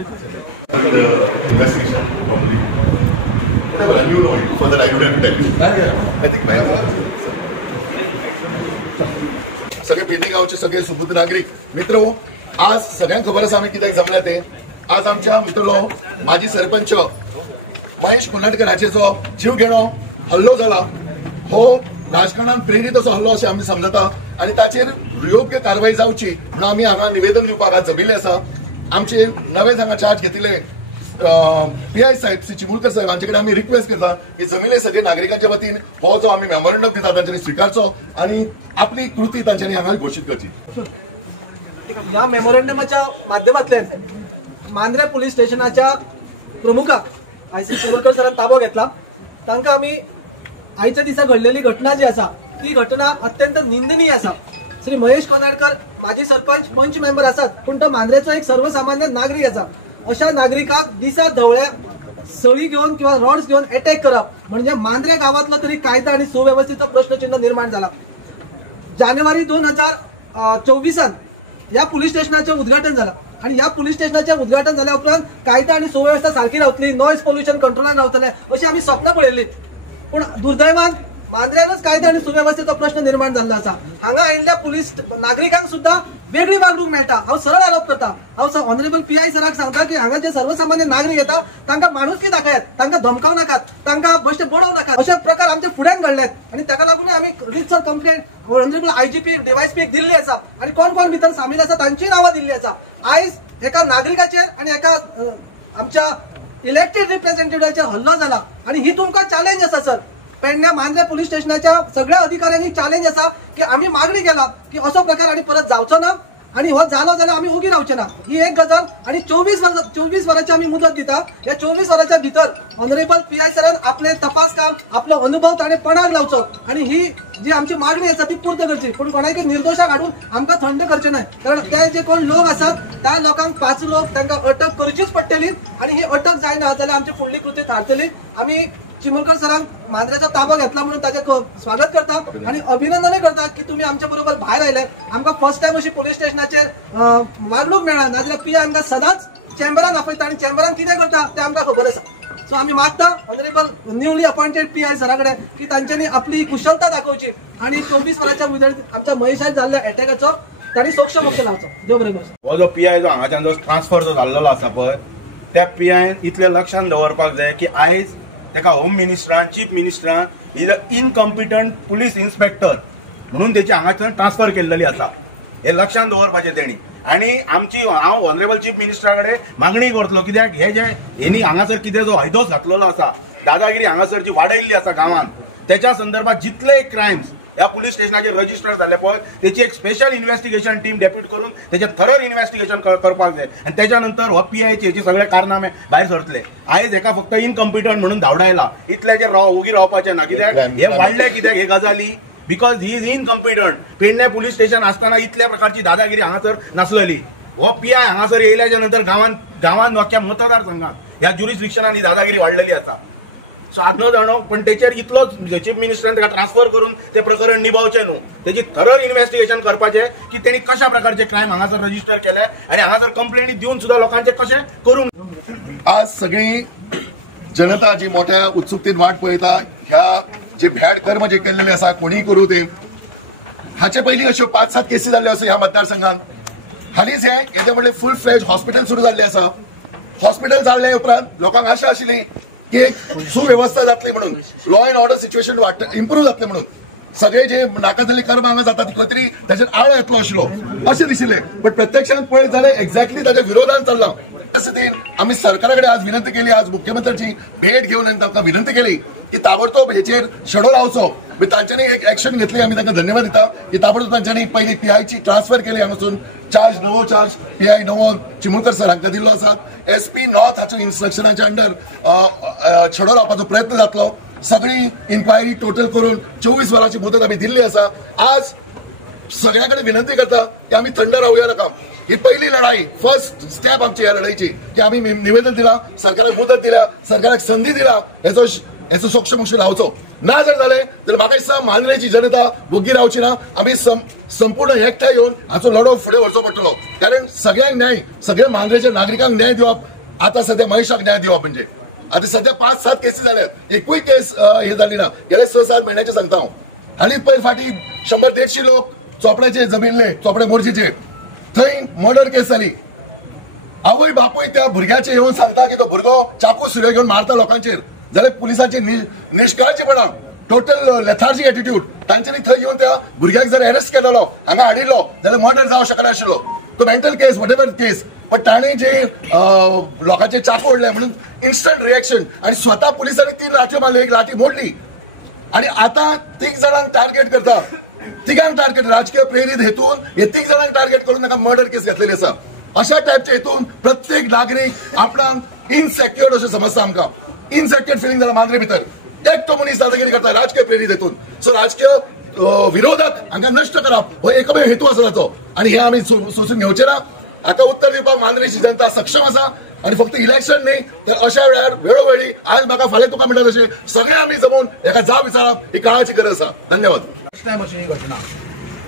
investigation probably. Whatever, and you know it. For that, I don't have to tell you. I think सगळे पेटे गावचे सगळे सुबुद्ध नागरिक मित्र आज सगळ्यांक खबर आसा आमी कित्याक जमल्या ते आज आमच्या मित्रलो माजी सरपंच महेश कुर्नाटकर जो जीव घेणो हल्लो जाला हो राजकारणात प्रेरित असो हल्लो अशें आमी समजता आनी ताचेर योग्य कारवाई जावची म्हणून आमी हांगा निवेदन दिवपाक आज जमिल्ले आसा आमचे नवे हांगा चार्ज घेतिल्ले पीआय साहेब श्री चिमुलकर साहेब हांचे कडेन आमी रिक्वेस्ट करता की जमिल्ले सगळे नागरिकांच्या वतीन हो जो आमी मेमोरंडम दिता तांच्यांनी स्विकारचो आनी आपली कृती तांच्यांनी हांगा घोषीत करची। या मेमोरंडमाच्या माध्यमांतल्यान मांद्रे पुलीस स्टेशनाच्या प्रमुखाक आयसी चिमुलकर सरान ताबो घेतला तांकां आमी आयच्या दिसा घडलेली घटना जी आसा ती घटना अत्यंत निंदनीय आसा। श्री महेश कोनाडकर माजी सरपंच पंच मेंबर आसात पण तो मांद्रेचो एक सर्वसामान्य नागरिक आसा अशा नागरिकाक दिसा ढवळ्या सळी घेऊन किंवा रॉड्स घेऊन अटॅक करप म्हणजे मांद्रे गावातलो तरी कायदा आणि सुव्यवस्थेचो प्रश्नचिन्ह निर्माण झाला। जानेवारी 2024 या पुलीस स्टेशनाचे उद्घाटन झालं आणि या पुलीस स्टेशनाचे उद्घाटन झाल्या उपरांत कायदा आणि सुव्यवस्था सारखी रावतली नॉइज पोल्युशन कंट्रोलान रावतले अशी आम्ही स्वप्न पळयली पण दुर्दैवान मांद्र्यानच कायदा आणि सुव्यवस्थेचो प्रश्न निर्माण झाला असा। हांगा आयिल्ल्या पुलीस नागरिकांक सुद्धा वेगळी वागणूक मेळटा। हांव सरळ आरोप करता हांव ऑनरेबल पीआय सराक सांगता की हांगा जे सर्वसामान्य नागरिक येतात तांकां माणुसकी दाखयात तांकां धमकाव नाकात तांकां बेश्टे बडोव नाकात अशे प्रकार आमचे फुड्यान घडल्यात आणि ताका लागून आमी रितसर complaint honourable IGP DySP Delhi आसा आणि कोण कोण भितर सामील आसा तांची नावां दिल्ली आसा। आयज एका नागरिकाचेर आणि एका आमच्या इलेक्टेड रिप्रेझेंटेटिव्हाचेर हल्लो जाला आणि ही तुमकां चॅलेंज आसा सर पेडण्या मांद्रे पुलीस स्टेशनाच्या सगळ्या अधिकाऱ्यांनी चॅलेंज आसा की आम्ही मागणी केला की असो प्रकार आणि परत जावचो ना आणि हो झालो जाल्यार आम्ही उगी रावचे ना ही एक गजाल आणि 24 वरांची आम्ही मुदत दिता। या 24 वरांच्या भितर ऑनरेबल पीआय सरान आपले तपास काम आपलो अनुभव ताणे पणाक लावचो आणि ही जी आमची मागणी आसा ती पूर्ण करची पण कोणाकय निर्दोशाक हाडून आमकां थंड करचे नाही कारण ते जे कोण लोक आसात त्या लोकांक 5 लोक तांकां अटक करचीच पडटली आणि ही अटक जायना जाल्यार आमची फुडली कृती थारतली। आम्ही चिमुलकर सरांक मांद्रेचा ताबो घेतला म्हणून ताचे स्वागत करता आणि अभिनंदनय करता की तुम्ही आमच्या बरोबर भायर आयले। आमकां फर्स्ट टाइम अशी पुलीस स्टेशनाचेर वागणूक मेळ्ळा नाजाल्यार पीआय आमकां सदांच चेंबरान आपयता आणि चेंबरान कितें करता ते आमकां खबर आसा। सो आम्ही मागता ऑनरेबल न्यूली अपॉइंटेड पीआय सरा कडेन की तांच्यांनी आपली कुशलता दाखोवची आणि 24 वरांच्या भितर आमच्या महेशान जाल्ल्या अटॅकाचो तांणी सोक्ष मोक्ष लावचो। देव बरें करूं। हो जो पीआय जो हांगाच्यान जो ट्रान्सफर जो जाल्लो आसा पळय त्या पीआयन इतलें लक्षात दवरपाक जाय की आयज तेका होम मिनिस्टरान चीफ मिनिस्टरान is a incompetent police inspector म्हणून तेची हांगाच्यान ट्रान्सफर केल्लेली आसा हे लक्षात दवरपाचें तेणी आणि आमची हांव ऑनरेबल चीफ मिनिस्टरा कडेन मागणी करतलो कित्याक हे जे हेणी हांगासर कितें जो हैदोस घातलेलो आसा दादागिरी हांगासर जी वाडयल्ली आसा गांवांत त्याच्या संदर्भात जितले क्रायम्स या पुलीस स्टेशनाचेर रजिस्टर झाले पळय त्याची एक स्पेशल इन्व्हेस्टिगेशन टीम डेप्यूट करून त्याचे थरर इन्व्हेस्टिगेशन करपाक जाय आणि त्याच्यानंतर हो पीआयचे सगळे कारनामे भायर सरतले। आयज एका फक्त इनकॉम्पिटंट म्हणून धांवडायला इतले जे उगी रावपाचे ना कित्याक हे वाडले कित्याक हे गजाली because he is incompetent. Pernem police station असताना इतल्या प्रकारची दादागिरी हांगासर नासलेली। हो पीआय हांगासर येयल्याच्या नंतर गांवांत अख्ख्या मतदारसंघात ह्या ज्युरिस्डिक्शनान ही दादागिरी वाडलेली आसा। सो आज न जाणो पण तेचेर इतलोच चीफ मिनिस्टरान ताका ट्रान्सफर करून ते प्रकरण निभावचें न्हू तेची थरर इन्व्हेस्टिगेशन करपाचें की तेणी कशा प्रकारचे क्रायम हांगासर रजिस्टर केले आणि हांगासर कंप्लेनी दिवन सुद्धा लोकांचे कशें करूंक। आज सगळी जनता जी मोठ्या उत्सुकतेन वाट पळयता ह्या जे भ्याड कर्म जे केल्लेले आसा कोणीय करूं ते हाचे पयलीं अश्यो 5-7 केसी जाल्ल्यो आसा ह्या मतदारसंघात। हालींच हे येदे व्हडले फुल फ्लेज हॉस्पिटल सुरू जाल्लें आसा। हॉस्पिटल जाल्ले उपरांत लोकांक आशा आशिल्ली की एक सुव्यवस्था जातली म्हणून law and order situation improve जातले म्हणून सगळे जे नाकाजल्ली कर्म हांगा जाता तितलो तरी ताचेर आळो येतलो आशिल्लो अशें दिशिल्लें पण प्रत्यक्षात पळयत जाल्यार एक्झॅक्टली ताच्या विरोधान चल्लां। परिस्थितीन आम्ही सरकाराकडे आज विनंती केली आज मुख्यमंत्र्यांची भेट घेऊन तांकां विनंती केली की ताबडतोब हेचेर शेडो लावचो तांच्यांनी एक ऍक्शन घेतली आम्ही तांकां धन्यवाद दिता की ताबडतोब तांच्यांनी पयली पीआयची ट्रान्सफर केली हांगासून नवो चार्ज पीआय नवो चिमुलकर सर हांकां दिल्लो आसा। एसपी नॉर्थ हाच्या इन्स्ट्रक्शनाच्या अंडर छडो लावपाचो प्रयत्न जातलो। सगळी इन्क्वायरी टोटल करून 24 वरांची मुदत आम्ही दिल्ली आसा। आज सगळ्यांकडे विनंती करता की आम्ही थंड रावूया नका। ही पहिली लढाई फर्स्ट स्टेप आमची या लढाईची की आम्ही निवेदन दिला सरकाराक मुदत दिल्या सरकाराक संधी दिला हेचो हेचो सोक्ष मोक्ष लावचो ना जर जालें जाल्यार म्हाका दिसता मांद्रेची जनता वग्गी रावची ना आमी संपूर्ण एकठांय येवन हाचो लढो फुडें व्हरचो पडटलो कारण सगळ्यांक न्याय सगळ्या मांद्रेच्या नागरिकांक न्याय दिवप आता सध्या महेशाक न्याय दिवप म्हणजे आता सध्या 5-7 केसी जाल्यात एकूय केस हे जाली ना गेल्या 6-7 महिन्याचे सांगता हांव आनी पयर फाटी 100-150 लोक चोपड्याचे जमिल्ले चोपडे मोर्जीचे थंय मर्डर केस जाली आवय बापूय त्या भुरग्याचे येवन सांगता की तो भुरगो चाकू सुऱ्यो घेवन मारता लोकांचेर जाल्यार पुलिसांचे निश्काळजीपणां टोटल लेथार्जिक एटिट्यूड तांच्यांनी थंय येवन त्या भुरग्याक जर अरेस्ट केलेलो हांगा हाडिल्लो जाल्यार मर्डर जावं शकना आशिल्लो तो मेंटल केस वॉट एव्हर केस पण ताणें जे लोकांचे चाकू ओडले म्हणून इन्स्टंट रिएक्शन आणि स्वतः पुलिसांनी 3 लाठ्यो मारल्यो एक लाठी मोडली आणि आता 3 जाणांक टार्गेट करता तिगांक टार्गेट राजकीय प्रेरीत हेतून हे 3 जाणांक टार्गेट करून ताका मर्डर केस घातलेली आसा अशा टायपच्या हेतून प्रत्येक नागरीक आपणाक इनसेक्युअर्ड अशें समजता आमकां इनसेक्युअर्ड फिलिंग जाला मांद्रे भितर एकटो मनीस दादागिरी करता राजकीय प्रेरीत हेतून सो राजकीय विरोधक हांकां नश्ट करप हो एकमेव हेतू आसा ताचो आनी हे आमी सोसून घेवचे ना हाका उत्तर दिवपाक मांद्रेची जनता सक्षम आसा आणि फक्त इलेक्शन न्ही तर अशा वेळार वेळोवेळी आज म्हाका फाल्यां तुका म्हणटा तशें सगळे आमी जमून हेका जाप विचारप ही काळाची गरज आसा धन्यवाद. फर्स्ट टायम अशी ही घटना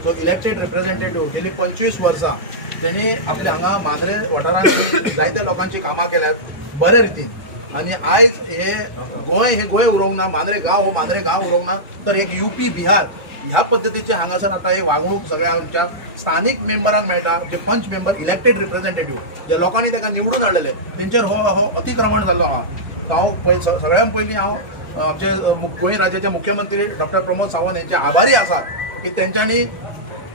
सो इलेक्टेड रिप्रेझेंटेटिव्ह गेली 25 वर्सां तेणी आपल्या हांगा मांद्रे वाठारांत जायत्या लोकांची कामां केल्यात बरे रितीन आणि आयज हे गोंय उरोंक ना मांद्रे गांव उरोंक ना तर एक UP बिहार ह्या पद्धतीचे हांगासर आता हे वागणूक सगळ्या आमच्या स्थानिक मेंबरांक मेळटा जे पंच मेंबर इलेक्टेड रिप्रेझेंटेटिव्ह जे लोकांनी ताका निवडून हाडलेले तेंचेर हो अतिक्रमण जाल्लो आहा हांव सगळ्यां पयलीं हांव आमचे गोंय राज्याचे मुख्यमंत्री डॉक्टर प्रमोद सावंत यांचे आभारी आसा की तेंच्यांनी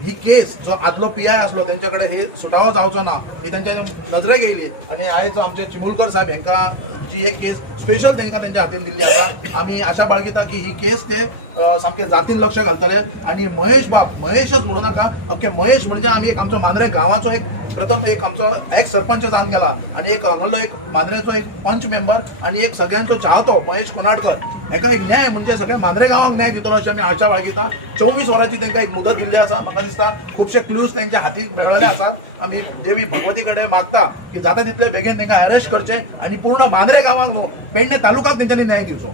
ही केस जो आदलो PI आसलो तेंच्याकडे हे सुटावो जावचो ना ही तेंच्या नजरेक येयली आणि आयज आमचे चिमुलकर साहेब हांकां जी एक केस स्पेशल तेंच्या हातीन दिल्ली आसा आमी आशा बाळगिता की ही केस ते सामके जातीन लक्ष घालतले आणि महेशच म्हणू नाका अख्खे महेश म्हणजे आमी एक आमचो मांद्रे गांवाचो एक प्रथम एक आमचो एक सरपंच जावन गेला आणि एक हांगालो एक मांद्रेचो एक पंच मेंबर आणि एक सगळ्यांचो चाहतो महेश कोनाडकर हेका एक न्याय म्हणजे सगळ्या मांद्रे गांवाक न्याय दितलो अशें आमी आशा बाळगिता 24 वरांची तांकां एक मुदत दिल्ली आसा म्हाका दिसता खुबशे क्लूज तेंच्या हातीक मेळ्ळेले आसात आमी देवी भगवती कडेन मागता की जाता तितले बेगीन तांकां अरेस्ट करचे आणि पूर्ण मांद्रे गांवाक न्हू पेडणे तालुक्याक तेंच्यांनी न्याय दिवचो.